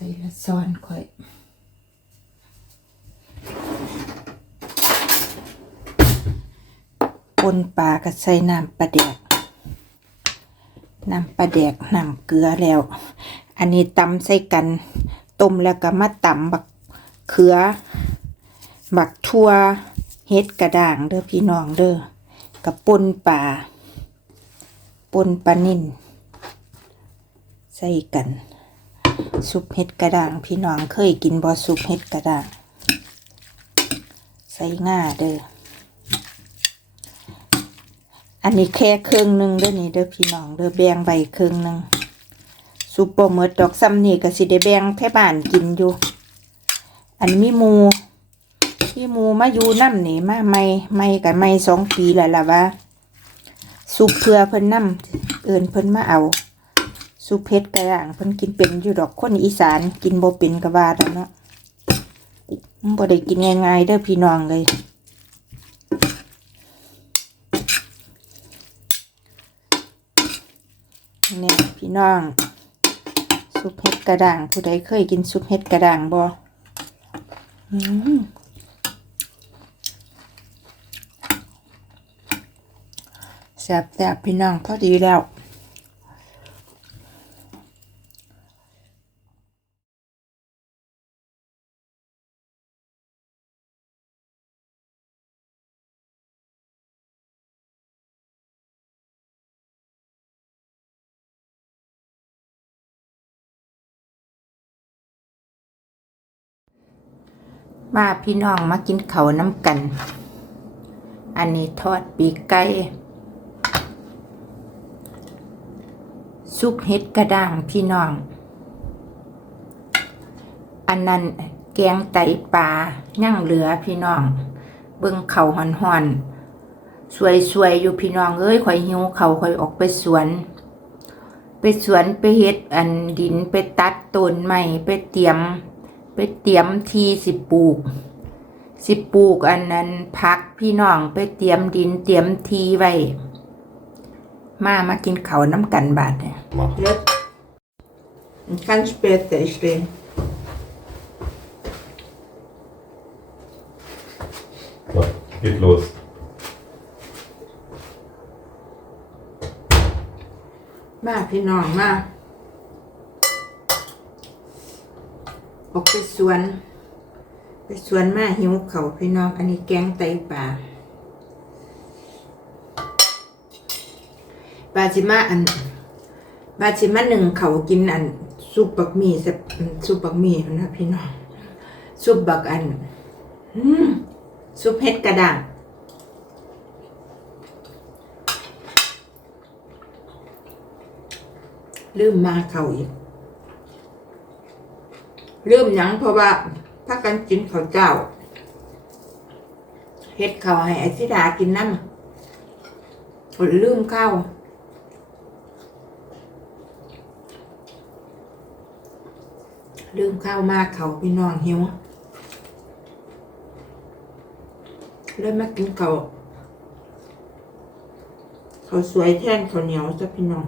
ใส่ละซ้อนค่อยปนปลากับใส่น้ำปลาแดกน้ำปลาแดกน้ำเกลือแล้ว อันนี้ตำใส่กันต้มแล้วก็มาตำบักเขือบักทั่วเฮ็ดกระด่างเด้อพี่น้องเด้อกับปนปลาปนปลานิ่นใส่กัน ซุปเห็ดกระด่างพี่น้องเคยกินบ่ซุปเห็ดกระด่างใส่ง่าเด้ออันนี้แค่เครื่องหนึ่งเด้อนี่เด้อพี่น้องเด้อแบ่งใบเครื่องหนึ่งซุปบ่หมดดอกซ้ำนี่ก็สิได้แบ่งแค่บ้านกินอยู่ อันมีมูมีมูมาอยู่น้ำนี่มาไม่ไม่กับไม่สองปีแล้วล่ะว่าซุปเพื่อเพิ่นน้ำเอินเพิ่นมาเอา ซุปเผ็ดกระด่างเพิ่นกินเป็นอยู่ดอกคนอีสานกินบ่เป็นก็ว่าแล้วเนาะมันบ่ได้กินง่ายๆเด้อพี่น้องเลยเนี่ยพี่น้องซุปเห็ดกระด่างผู้ใดเคยกินซุปเห็ดกระด่างบ่อืมแซ่บแซ่บพี่น้องพอดีแล้ว มาพี่น้องมากินเขาน้ำกัน อันนี้ทอดปีกไก่ซุปเห็ดกระด้างพี่น้อง อันนั้นแกงไตปลาย่างเหลือพี่น้อง เบิ่งเขาหอนหอนๆสวยๆอยู่พี่น้องเอ้ยข่อยหิวเขาข่อยออกไปสวน ไปสวนไปเฮ็ดอันดินไปตัดต้นไม้ไปเตรียม ไปเตรียมทีสิปลูก สิปลูกอันนั้นพักพี่น้องไปเตรียมดินเตรียมทีไว้ มามากินเขาวน้ำกันบาดเนี่ย Mach. Jetzt. Kann später stehen. So, geht los. มาพี่น้ ออกไปสวน ไปสวนมาหิวเขาพี่น้อง อันนี้แกงไตปลาบาจิมาอันบาจิมาหนึ่งเขากินอันซุปบักหมี่สับซุปบักหมี่นะพี่น้องซุปบักอันซุปเห็ดกระด้างลืมมาเขาอีก ลืมยังเพราะว่าพักกันกินข้าวเจ้าเฮ็ดข้าวให้อธิดากินน้ำอดลืมข้าวลืมข้าวมากเขาพี่น้องหิวเลยมากินเขาวข้าสวยแท่นข้าเหนียวจ้ะพี่น้อง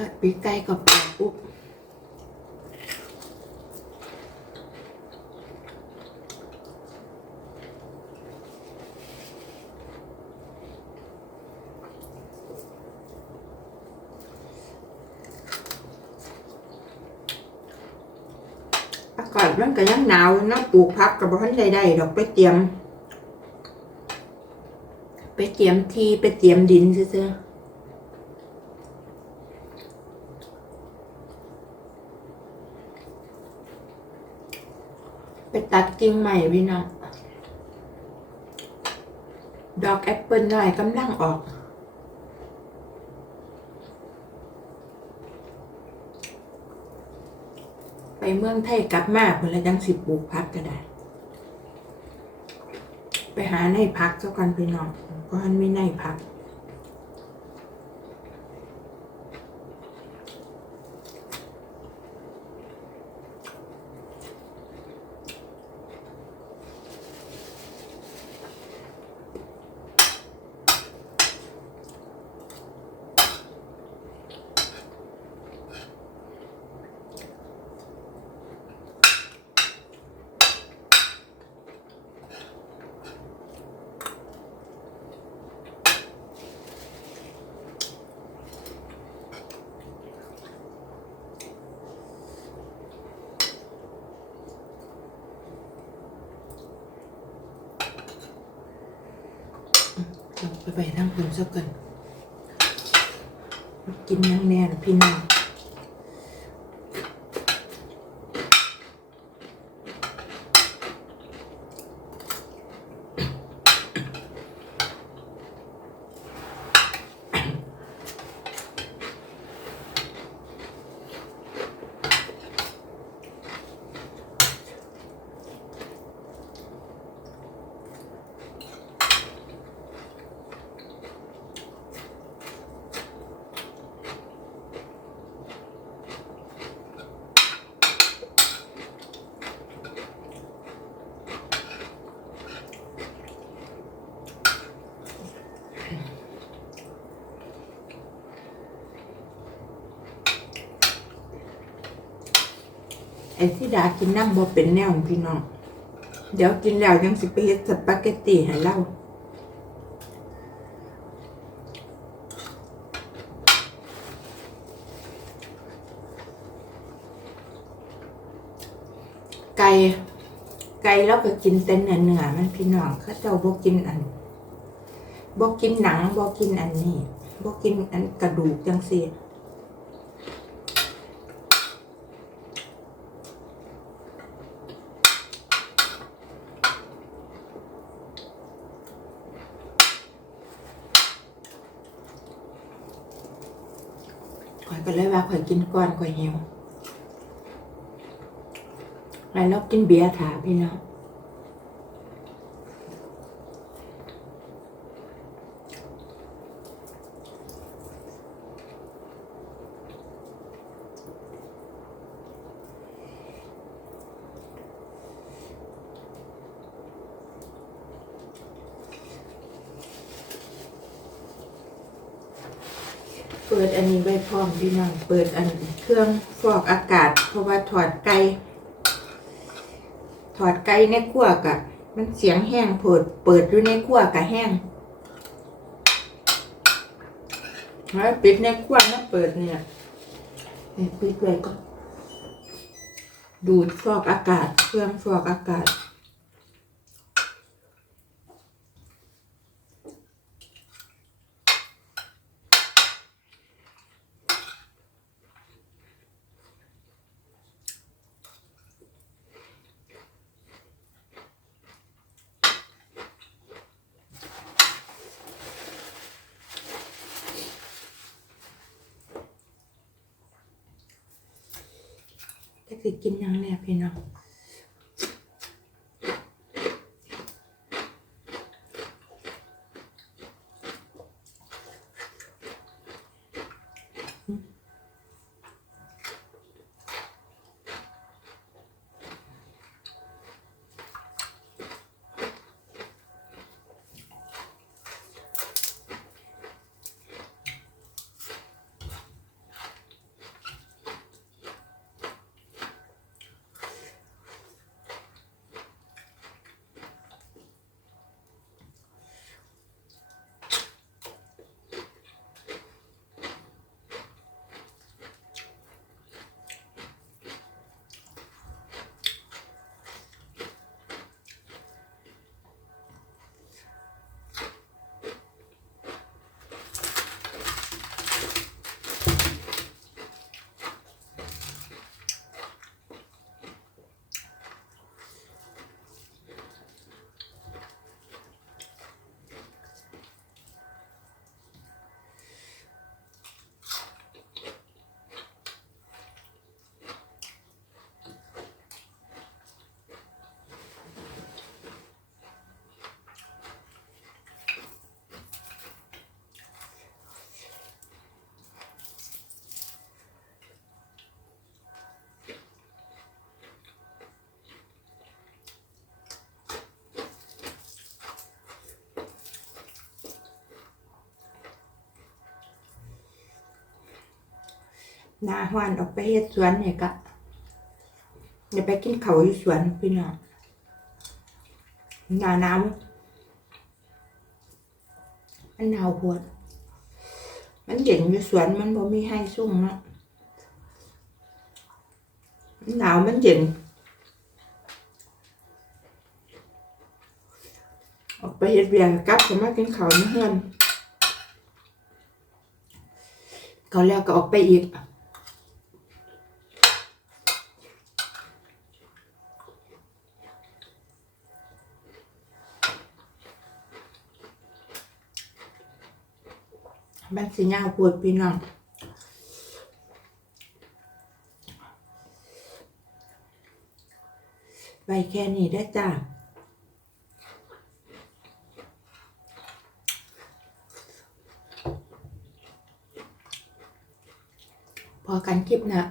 ทอดปีกไก่กับปลาปุ๊บอากาศมันก็ยังหนาวนาะปลูกพักกับบ้านใดๆดอกไปเตรียม ไปเตรียมทีไปเตรียมดินซื่อๆ ไปตัด กิ่งใหม่พี่น้องดอกแอปเปิลหน่อยกำลังออก ไปเมืองไทยกลับมาเพื่อจังสิบปลูกพักก็ได้ ไปหาในพักเจ้ากันพี่น้องเพราะมันไม่ในพัก เอา ไปทั้งคุณสักกันกินยังแน่นพี่น้อง ไอ้ที่ดากินน้ำบ่เป็นแนวของพี่น้อง เดี๋ยวกินแล้วยังสิไปเฮ็ดสปาเกตตีให้เราไก่ไก่แล้วก็กินแต่เนื้อเนื้อมันพี่น้องเขาเจ้าบ่กินอันบ่กินหนังบ่กินอันนี้บ่กินอันกระดูกจังซี่ ข่อยก็เลยว่าข่อยกินก่อนข่อยหิวแล้วเรากินเบียร์ถาพี่น้อง เปิดอันนี้ไว้พร้อมพี่น้องเปิดอันเครื่องฟอกอากาศ เพราะว่าถอดไก่ถอดไก่ในขั้วกะ มันเสียงแห้งเปิดเปิดอยู่ในขั้วกะแห้งแล้วปิดในขั้วนะเปิดเนี่ยปิดไว้ก็ดูดฟอกอากาศ เครื่องฟอกอากาศ คือกินอย่างแรกพี่น้อง หนาหวานออกไปเฮ็ดสวนเนี่ยกะเดี๋ยวไปกินเขาอยู่สวนพี่น้องหนาหนาวมันหนาวปวด มันเย็นอยู่สวนมันบ่มีให้ซุ่มเนาะมันหนาวมันเย็นออกไปเฮ็ดเวียงกลับก็มากินเขาวในเฮือนก็แล้วก็ออกไปอีก มันสิยาวปวดพี่น้องไปแค่นี้ได้จ้าพอกันคลิปนะ